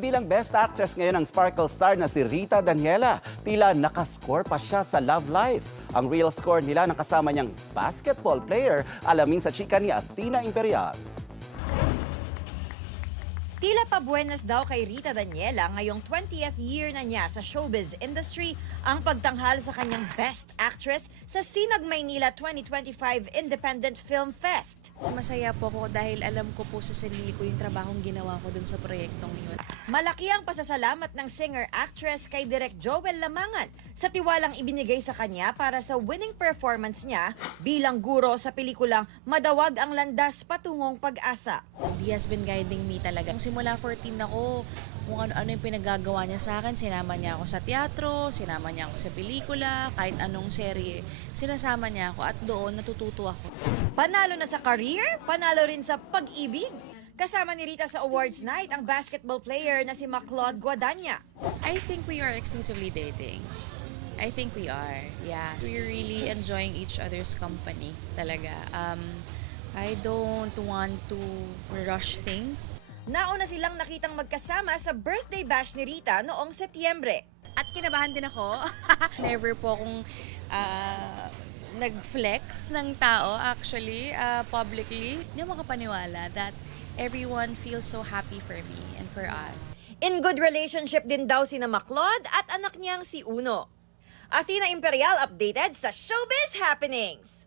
Bilang Best Actress ngayon ang sparkle star na si Rita Daniela. Tila nakascore pa siya sa Love Life. Ang real score nila ng kasama niyang basketball player, alamin sa chika ni Athena Imperial. Tila pabuenas daw kay Rita Daniela ngayong 20th year na niya sa showbiz industry ang pagtanghal sa kanyang Best Actress sa Sinag Maynila 2025 Independent Film Fest. Masaya po ako dahil alam ko po sa sarili ko yung trabahong ginawa ko dun sa proyektong yun. Malaki ang pasasalamat ng singer-actress kay Direk Joel Lamangan sa tiwalang ibinigay sa kanya para sa winning performance niya bilang guro sa pelikulang Madawag ang Landas Patungong Pag-asa. He has been guiding me talaga. Simula 14 ako, kung ano-ano yung pinagagawa niya sa akin, sinama niya ako sa teatro, sinama niya ako sa pelikula, kahit anong serye, sinasama niya ako at doon natututo ako. Panalo na sa career, panalo rin sa pag-ibig. Kasama ni Rita sa awards night ang basketball player na si Maclaude Guadagna. I think we are exclusively dating. I think we are, yeah. We're really enjoying each other's company talaga. I don't want to rush things. Nauna silang nakitang magkasama sa birthday bash ni Rita noong Setyembre. At kinabahan din ako. Never po akong nag-flex ng tao actually, publicly. Hindi ako makapaniwala that everyone feels so happy for me and for us. In good relationship din daw sina Maclaude at anak niyang si Uno. Athena Imperial updated sa Showbiz Happenings.